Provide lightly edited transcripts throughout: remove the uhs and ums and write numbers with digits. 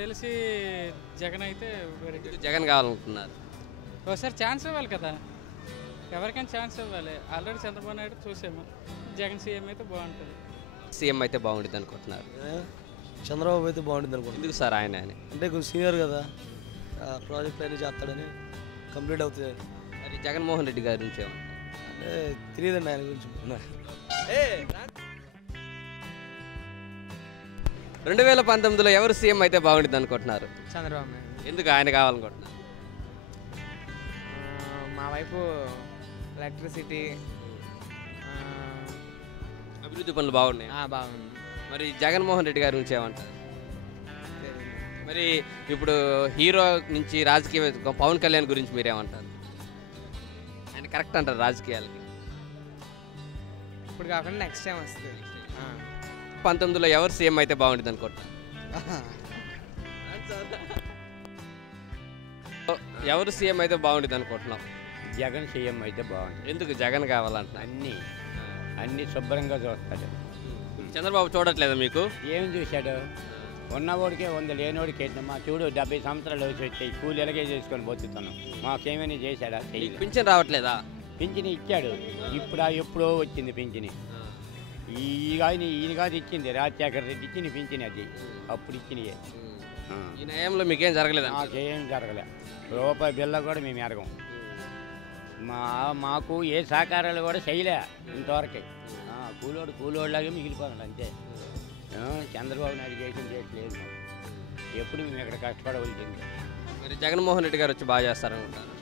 తెలిసి జగన్ అయితే very good. Jagan కావాలనుకుంటున్నారు. ఒకసారి ఛాన్స్ ఇవ్వాలి కదా, ఎవరికైనా ఛాన్స్ ఇవ్వాలి. ఆల్రెడీ చంద్రబాబు నాయుడు చూసాము, జగన్ సీఎం అయితే బాగుంటుంది. సీఎం అయితే బాగుంటుంది అనుకుంటున్నారు. చంద్రబాబు అయితే బాగుంటుంది అనుకుంటున్నాను. ఎందుకు సార్ ఆయన అంటే కొంచెం సీనియర్ కదా, ప్రాజెక్ట్ అన్నీ చేస్తాడని, కంప్లీట్ అవుతుంది. మరి జగన్మోహన్ రెడ్డి గారి నుంచి అంటే తెలియదండి ఆయన గురించి. 2019లో ఎవరు సీఎం అయితే బాగుంటుంది అనుకుంటున్నారు? చంద్రబాబు నాయుడు. ఎందుకు ఆయన కావాలనుకుంటున్నారు? మా వైపు ఎలక్ట్రిసిటీ అభివృద్ధి పనులు బాగున్నాయి. బాగుంది. మరి జగన్మోహన్ రెడ్డి గారి నుంచి ఏమంటారు? మరి ఇప్పుడు హీరో నుంచి రాజకీయ పవన్ కళ్యాణ్ గురించి మీరేమంటారు? ఆయన కరెక్ట్ అంటారు రాజకీయాలకి? ఇప్పుడు కాకుండా నెక్స్ట్ టైం వస్తుంది. 19లో ఎవరు సీఎం అయితే బాగుంటుంది అనుకుంటున్నారు? ఎవరు సీఎం అయితే బాగుంటుంది అనుకుంటున్నాం? జగన్ సీఎం అయితే బాగుంటుంది. ఎందుకు జగన్ కావాలంటున్నా? అన్నీ శుభ్రంగా చూస్తాడు. చంద్రబాబు చూడట్లేదా మీకు? ఏం చూశాడు? ఉన్నవాడికే ఉంది, లేనివాడికి ఏంటమ్మా చూడు, 70 సంవత్సరాలు వచ్చాయి, కూలి ఎలాగే చేసుకొని బతుకుతున్నాం. మాకేమైనా చేశాడా? పింఛన్ రావట్లేదా? పింఛని ఇచ్చాడు. ఇప్పుడు ఎప్పుడో వచ్చింది పింఛని. ఈయన కాదు ఇచ్చింది, రాజశేఖర రెడ్డి ఇచ్చింది పింఛని. అది అప్పుడు ఇచ్చినయే. ఈ న్యాయంలో మీకేం జరగలేదా? మాకేం జరగలే. రూపాయి బిల్ల కూడా మేము ఎరగం. మాకు ఏ సహకారాలు కూడా చేయలే ఇంతవరకే. కూలోడులాగే మిగిలిపోతున్నాడు అంతే. చంద్రబాబు నాయుడు చేయట్లేదు. ఎప్పుడు మేము ఇక్కడ కష్టపడవలసింది. మరి జగన్మోహన్ రెడ్డి గారు వచ్చి బాగా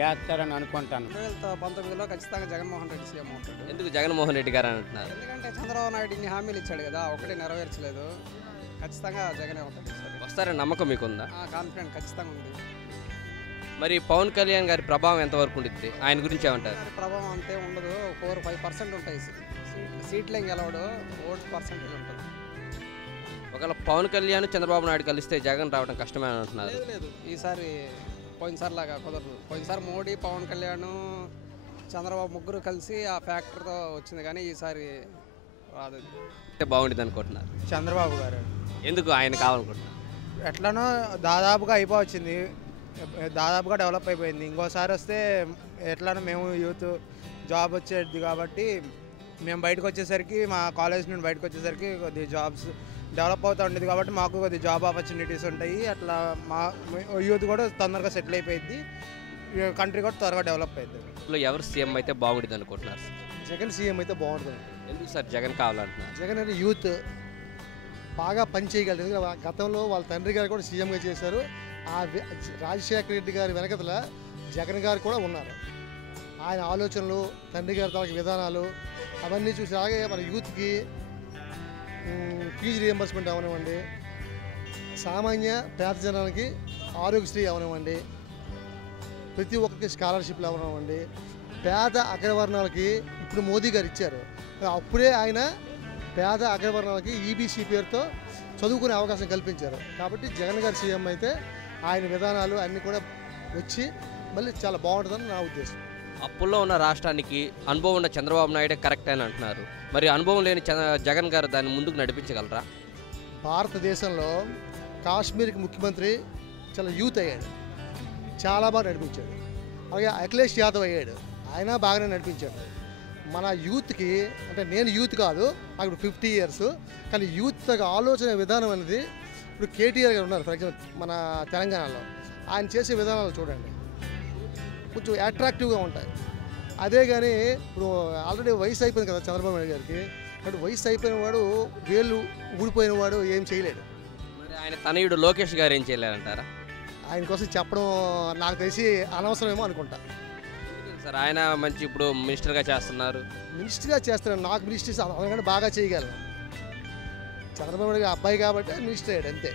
చేస్తారని అనుకుంటాను. 2019లో ఖచ్చితంగా జగన్మోహన్ రెడ్డి సీఎం అవుతాడు. ఎందుకు జగన్మోహన్ రెడ్డి గారు అంటున్నారు? ఎందుకంటే చంద్రబాబు నాయుడు ఇన్ని హామీలు ఇచ్చాడు కదా, ఒకటి నెరవేర్చలేదు. ఖచ్చితంగా జగనే అవుతాడు. వస్తారని నమ్మకం మీకుందా? కాన్ఫిడెంట్ ఖచ్చితంగా ఉంది. మరి పవన్ కళ్యాణ్ గారి ప్రభావం ఎంతవరకు ఉంటుంది? ఆయన గురించి ఏమంటారు? ప్రభావం అంతే ఉండదు. 4-5% ఉంటాయి సీట్లే గెలవడు, ఓట్స్ పర్సెంటేజ్ ఉంటుంది. ఒకవేళ పవన్ కళ్యాణ్ చంద్రబాబు నాయుడు కలిస్తే జగన్ రావడం కష్టమే అంటున్నారు. లేదు, ఈసారి పోయినసారి లాగా కుదరదు. పోయినసారి మోడీ, పవన్ కళ్యాణ్, చంద్రబాబు ముగ్గురు కలిసి ఆ ఫ్యాక్టర్తో వచ్చింది, కానీ ఈసారి రాదు. అంటే బాగుంటుంది అనుకుంటున్నారు చంద్రబాబు గారు. ఎందుకు ఆయన కావాలనుకుంటున్నారు? ఎట్లనో దాదాపుగా అయిపోవచ్చింది, దాదాపుగా డెవలప్ అయిపోయింది. ఇంకోసారి వస్తే ఎట్లనో మేము యూత్ జాబ్ వచ్చేది కాబట్టి మేము బయటకు వచ్చేసరికి, మా కాలేజ్ నుండి బయటకు వచ్చేసరికి కొద్దిగా జాబ్స్ డెవలప్ అవుతూ ఉండేది కాబట్టి మాకు కొద్దిగా జాబ్ ఆపర్చునిటీస్ ఉంటాయి. అట్లా మా యూత్ కూడా తొందరగా సెటిల్ అయిపోయింది, కంట్రీ కూడా త్వరగా డెవలప్ అవుతుంది. ఎవరు సీఎం అయితే బాగుంటుంది అనుకుంటున్నారు? జగన్ సీఎం అయితే బాగుంటుంది. ఎందుకు సార్ జగన్ కావాలంటున్నారు? జగన్ అంటే యూత్ బాగా పని చేయగలరు. ఎందుకంటే గతంలో వాళ్ళ తండ్రి గారు కూడా సీఎంగా చేశారు. రాజశేఖర రెడ్డి గారి వెనకతల జగన్ గారు కూడా ఉన్నారు. ఆయన ఆలోచనలు, తండ్రి గారి తాలూకు విధానాలు అవన్నీ చూసి, అలాగే మన యూత్కి ఫీజు రియంబర్స్మెంట్ అవనివ్వండి, సామాన్య పేద జనానికి ఆరోగ్యశ్రీ అవనివ్వండి, ప్రతి ఒక్కరికి స్కాలర్షిప్లు అవనివ్వండి, పేద అగ్రవర్ణాలకి ఇప్పుడు మోదీ గారు ఇచ్చారు. అప్పుడే ఆయన పేద అగ్రవర్ణాలకి ఈబీసీ పేరుతో చదువుకునే అవకాశం కల్పించారు. కాబట్టి జగన్ గారి సీఎం అయితే ఆయన విధానాలు అన్నీ కూడా వచ్చి మళ్ళీ చాలా బాగుంటుందని నా ఉద్దేశం. అప్పుల్లో ఉన్న రాష్ట్రానికి అనుభవం ఉన్న చంద్రబాబు నాయుడే కరెక్ట్ అని అంటున్నారు. మరి అనుభవం లేని జగన్ గారు దాన్ని ముందుకు నడిపించగలరా? భారతదేశంలో కాశ్మీర్కి ముఖ్యమంత్రి చాలా యూత్ అయ్యాడు, చాలా బాగా నడిపించాడు. అలాగే అఖిలేష్ యాదవ్ అయ్యాడు, ఆయన బాగానే నడిపించాడు. మన యూత్కి, అంటే నేను యూత్ కాదు, నాకు 50 years, కానీ యూత్ ఆలోచన విధానం అనేది ఇప్పుడు కేటీఆర్ గారు ఉన్నారు. ఫర్ ఎగ్జాంపుల్ మన తెలంగాణలో ఆయన చేసే విధానాలు చూడండి, కొంచెం అట్రాక్టివ్గా ఉంటాయి. అదే కానీ ఇప్పుడు ఆల్రెడీ వయసు అయిపోయింది కదా చంద్రబాబు నాయుడు గారికి. అంటే వయసు అయిపోయిన వాడు, వేళ్ళు ఊడిపోయిన వాడు ఏం చేయలేడు. మరి ఆయన తనయుడు లోకేష్ గారు ఏం చేయలేరంటారా? ఆయన కోసం చెప్పడం నాకు తెలిసి అనవసరమేమో అనుకుంటా. సార్ ఆయన మంచి ఇప్పుడు మినిస్టర్గా చేస్తున్నారు. మినిస్టర్గా చేస్తున్నాను, నాకు మినిస్టర్స్ అందుకంటే బాగా చేయగలను. చంద్రబాబు నాయుడు అబ్బాయి కాబట్టి మినిస్టర్ అయ్యాడు అంతే.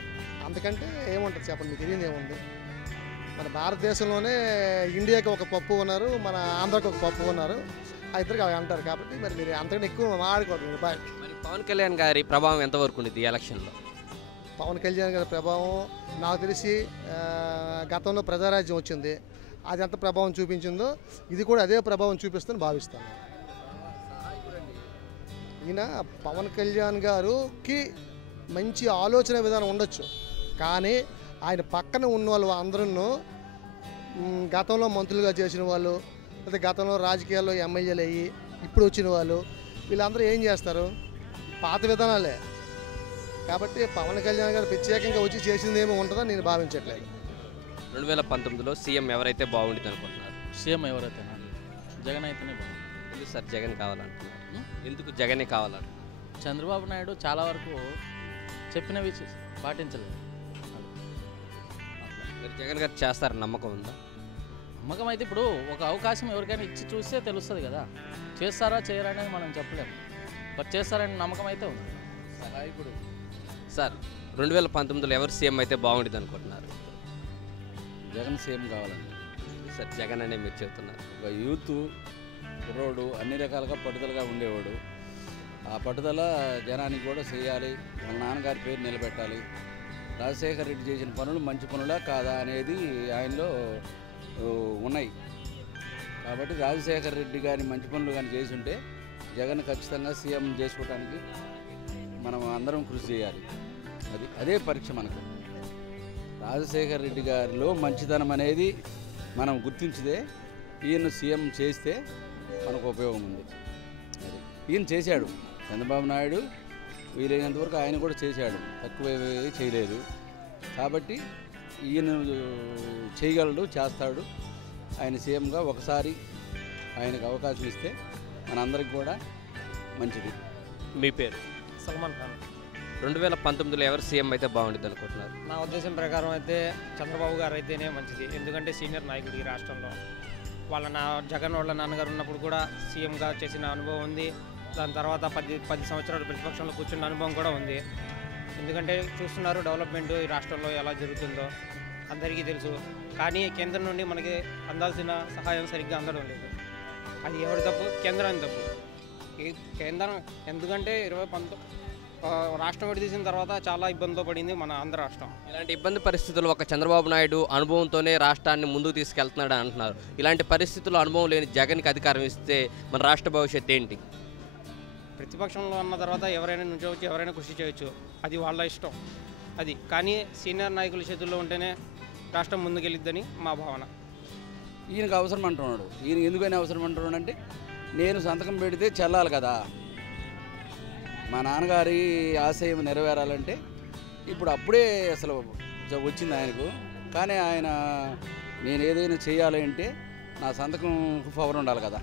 అంతకంటే ఏముంటుంది చెప్పండి, మీకు తెలియదు ఏముంది. మన భారతదేశంలోనే ఇండియాకి ఒక పప్పు ఉన్నారు, మన ఆంధ్రాకి ఒక పప్పు ఉన్నారు, ఆ ఇద్దరికి అలా అంటారు. కాబట్టి మరి మీరు అంతకంటే ఎక్కువ మాట్లాడుకోవద్దు. బాయ్. మరి పవన్ కళ్యాణ్ గారి ప్రభావం ఎంతవరకు ఉంది ఎలక్షన్లో? పవన్ కళ్యాణ్ గారి ప్రభావం నాకు తెలిసి గతంలో ప్రజారాజ్యం వచ్చింది, అది ఎంత ప్రభావం చూపించిందో ఇది కూడా అదే ప్రభావం చూపిస్తుందని భావిస్తాను. ఈయన పవన్ కళ్యాణ్ గారికి మంచి ఆలోచన విధానం ఉండొచ్చు, కానీ ఆయన పక్కన ఉన్న వాళ్ళు అందరూ గతంలో మంత్రులుగా చేసిన వాళ్ళు, లేదా గతంలో రాజకీయాల్లో ఎమ్మెల్యేలు అయ్యి ఇప్పుడు వచ్చిన వాళ్ళు, వీళ్ళందరూ ఏం చేస్తారు? పాత విధానాలే. కాబట్టి పవన్ కళ్యాణ్ గారు ప్రత్యేకంగా వచ్చి చేసింది ఏమి ఉంటుందో నేను భావించట్లేదు. 2019లో సీఎం ఎవరైతే బాగుంటుంది అనుకుంటున్నారు? సీఎం ఎవరైతే జగన్ అయితేనే బాగుంది. ఎందుకు సార్ జగన్ కావాలంటున్నారు? ఎందుకు జగనే కావాలంటున్నారు? చంద్రబాబు నాయుడు చాలా వరకు చెప్పినవి పాటించలేదు. మీరు జగన్ గారు చేస్తారని నమ్మకం ఉందా? నమ్మకం అయితే ఇప్పుడు ఒక అవకాశం ఎవరికైనా ఇచ్చి చూస్తే తెలుస్తుంది కదా, చేస్తారా చేయరా అనేది మనం చెప్పలేము. బట్ చేస్తారని నమ్మకం అయితే ఉంది. సహాయకుడు సార్ 2019లో ఎవరు సీఎం అయితే బాగుంటుంది అనుకుంటున్నారు? జగన్ సీఎం కావాలండి. సార్ జగన్ అనే మీరు చెప్తున్నారు. ఒక యూత్ కుర్రోడు అన్ని రకాలుగా పట్టుదలగా ఉండేవాడు. ఆ పట్టుదల జనానికి కూడా చేయాలి, వాళ్ళ నాన్నగారి పేరు నిలబెట్టాలి. రాజశేఖర రెడ్డి చేసిన పనులు మంచి పనులా కాదా అనేది ఆయనలో ఉన్నాయి. కాబట్టి రాజశేఖర రెడ్డి గారి మంచి పనులు కానీ చేసి ఉంటే జగన్ ఖచ్చితంగా సీఎం చేసుకోవడానికి మనం అందరం కృషి చేయాలి. అదే పరీక్ష మనకు. రాజశేఖర రెడ్డి గారిలో మంచితనం అనేది మనం గుర్తించితే ఈయన సీఎం చేస్తే మనకు ఉపయోగం ఉంది. ఈయన చేశాడు. చంద్రబాబు నాయుడు వీలైనంత వరకు ఆయన కూడా చేశాడు, తక్కువ చేయలేదు. కాబట్టి ఈయన చేయగలడు, చేస్తాడు. ఆయన సీఎంగా ఒకసారి ఆయనకు అవకాశం ఇస్తే మనందరికి కూడా మంచిది. మీ పేరు? సల్మాన్ ఖాన్. 2019లో ఎవరు సీఎం అయితే బాగుంటుంది అనుకుంటున్నారు? నా ఉద్దేశం ప్రకారం అయితే చంద్రబాబు గారు అయితేనే మంచిది. ఎందుకంటే సీనియర్ నాయకుడు ఈ రాష్ట్రంలో. జగన్ వాళ్ళ నాన్నగారు ఉన్నప్పుడు కూడా సీఎంగా చేసిన అనుభవం ఉంది. దాని తర్వాత 10 సంవత్సరాలు ప్రతిపక్షంలో కూర్చున్న అనుభవం కూడా ఉంది. ఎందుకంటే చూస్తున్నారు డెవలప్మెంట్ ఈ రాష్ట్రంలో ఎలా జరుగుతుందో అందరికీ తెలుసు. కానీ కేంద్రం నుండి మనకి అందాల్సిన సహాయం సరిగ్గా అందడం లేదు. అది ఎవరి తప్పు? కేంద్రం తప్పు. కేంద్రం ఎందుకంటే రాష్ట్రం విడదీసిన తర్వాత చాలా ఇబ్బందితో పడింది మన ఆంధ్ర రాష్ట్రం. ఇలాంటి ఇబ్బంది పరిస్థితుల్లో ఒక చంద్రబాబు నాయుడు అనుభవంతోనే రాష్ట్రాన్ని ముందుకు తీసుకెళ్తున్నాడు అంటున్నారు. ఇలాంటి పరిస్థితుల్లో అనుభవం లేని జగన్కి అధికారం ఇస్తే మన రాష్ట్ర భవిష్యత్తు ఏంటి? ప్రతిపక్షంలో ఉన్న తర్వాత ఎవరైనా నుంచోవచ్చు, ఎవరైనా కృషి చేయొచ్చు, అది వాళ్ళ ఇష్టం. కానీ సీనియర్ నాయకుల చేతుల్లో ఉంటేనే రాష్ట్రం ముందుకెళ్ళిద్దని మా భావన. ఈయనకు అవసరం అంటున్నాడు. ఈయన ఎందుకని అవసరం అంటున్నాడు అంటే, నేను సంతకం పెడితే చెల్లాలి కదా, మా నాన్నగారి ఆశయం నెరవేరాలంటే ఇప్పుడు అప్పుడే అసలు వచ్చింది ఆయనకు. కానీ ఆయన నేను ఏదైనా చేయాలి అంటే నా సంతకం పవర్ ఉండాలి కదా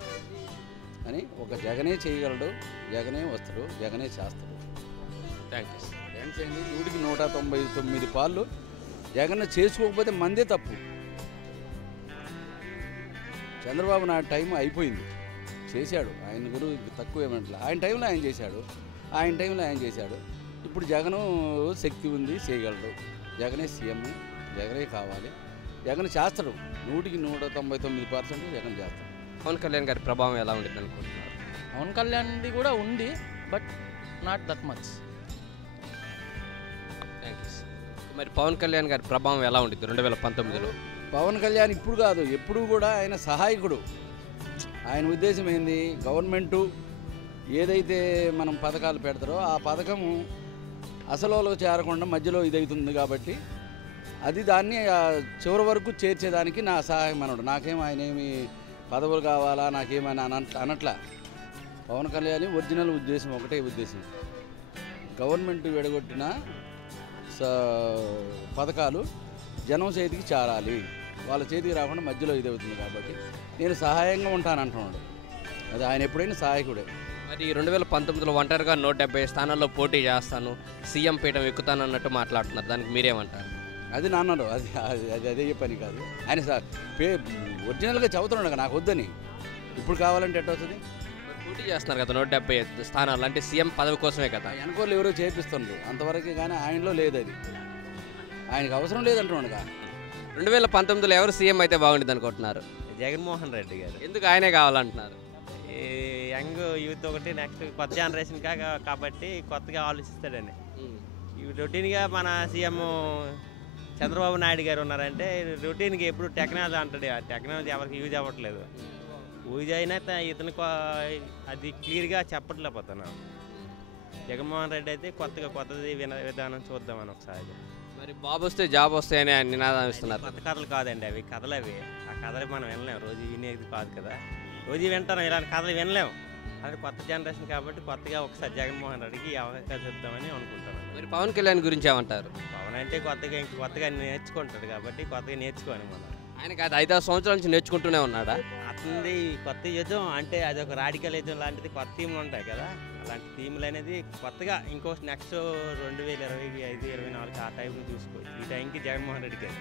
అని ఒక జగనే చేయగలడు, జగనే వస్తాడు, జగనే చేస్తాడు. Thank you. థ్యాంక్స్ అండి. 199 పాళ్ళు జగన్ చేసుకోకపోతే మందే తప్పు. చంద్రబాబు నాయుడు టైం అయిపోయింది, చేశాడు. ఆయన గురించి తక్కువ ఏమంటలే. ఆయన టైంలో ఆయన చేశాడు. ఇప్పుడు జగను శక్తి ఉంది, చేయగలడు. జగనే సీఎం, జగనే కావాలి, జగన్ చేస్తాడు. 199% జగన్ చేస్తాడు. పవన్ కళ్యాణ్ గారి ప్రభావం ఎలా ఉంటుంది అనుకుంటున్నారు? పవన్ కళ్యాణ్ది కూడా ఉంది, but not that much. Thank you. మరి పవన్ కళ్యాణ్ గారి ప్రభావం ఎలా ఉంటుంది 2019లో? పవన్ కళ్యాణ్ ఇప్పుడు కాదు, ఎప్పుడు కూడా ఆయన సహాయకుడు. ఆయన ఉద్దేశం ఏంది? గవర్నమెంటు ఏదైతే మనం పథకాలు పెడతారో ఆ పథకము అసలు చేరకుండా మధ్యలో ఇదవుతుంది కాబట్టి దాన్ని చివరి వరకు చేర్చేదానికి నా సహాయం అన్నాడు. నాకేం ఆయన ఏమి పదవులు కావాలా, నాకేమైనా అనట్లా. పవన్ కళ్యాణ్ ఒరిజినల్ ఉద్దేశం ఒకటే ఉద్దేశం, గవర్నమెంట్ విడగొట్టిన పథకాలు జనం చేతికి చేరాలి, వాళ్ళ చేతికి రాకుండా మధ్యలో ఇదవుతుంది కాబట్టి నేను సహాయంగా ఉంటానంటున్నాడు. అది ఆయన ఎప్పుడైనా సహాయకుడే. మరి 2019లో ఒంటరిగా 170 స్థానాల్లో పోటీ చేస్తాను, సీఎం పీఠం ఎక్కుతానన్నట్టు మాట్లాడుతున్నారు. దానికి మీరేమంటారు? అది నాన్నడు, అదే పని కాదు. ఆయన ఒరిజినల్గా చదువుతున్నాడు నాకు వద్దని. ఇప్పుడు కావాలంటే ఎట్ట వస్తుంది? పోటీ చేస్తున్నారు కదా 170 స్థానాలు, అంటే సీఎం పదవి కోసమే కదా. వెనకోళ్ళు ఎవరో చేపిస్తున్నారు అంతవరకు, కానీ ఆయనలో లేదు. అది ఆయనకు అవసరం లేదంటున్నాడుగా. 2019లో ఎవరు సీఎం అయితే బాగుంటుంది అనుకుంటున్నారు? జగన్మోహన్ రెడ్డి గారు. ఎందుకు ఆయనే కావాలంటున్నారు? ఈ యంగ్ యూత్ ఒకటి, నెక్స్ట్ కొత్త జనరేషన్ కాబట్టి కొత్తగా ఆలోచిస్తాడని. ఈ రొటీన్గా మన సీఎం చంద్రబాబు నాయుడు గారు ఉన్నారంటే రొటీన్గా ఎప్పుడు టెక్నాలజీ అంటాడు. ఆ టెక్నాలజీ ఎవరికి యూజ్ అవ్వట్లేదు. యూజ్ అయినా ఇతనికి అది క్లియర్గా చెప్పట్లేకపోతున్నాను. జగన్మోహన్ రెడ్డి అయితే కొత్తది విధానం చూద్దామని ఒకసారి. మరి బాబు వస్తే జాబ్ వస్తాయని ఆయన నినాదం ఇస్తున్నారు. కొత్త కథలు కాదండి, అవి కథలు అవి. ఆ కథలు మనం వినలేము, రోజు వినేది కాదు కదా. రోజు వింటాం, ఇలాంటి కథలు వినలేము. అది కొత్త జనరేషన్ కాబట్టి కొత్తగా ఒకసారి జగన్మోహన్ రెడ్డికి అవకాశం ఇద్దామని అనుకుంటాను. మరి పవన్ కళ్యాణ్ గురించి ఏమంటారు? పవన్ అంటే కొత్తగా నేర్చుకుంటాడు కాబట్టి కొత్తగా నేర్చుకోవాలి మనం. ఆయనకి అది 5 సంవత్సరాల నుంచి నేర్చుకుంటూనే ఉన్నాడా? అతనిది కొత్త యుద్ధం అంటే అదొక రాడికల్ యుద్ధం లాంటిది, కొత్త థీమ్లు ఉంటాయి కదా, అలాంటి థీమ్లు అనేది కొత్తగా ఇంకో నెక్స్ట్ 2025, 24 ఆ టైంలో చూసుకోవచ్చు. ఈ టైంకి జగన్మోహన్ రెడ్డి గారు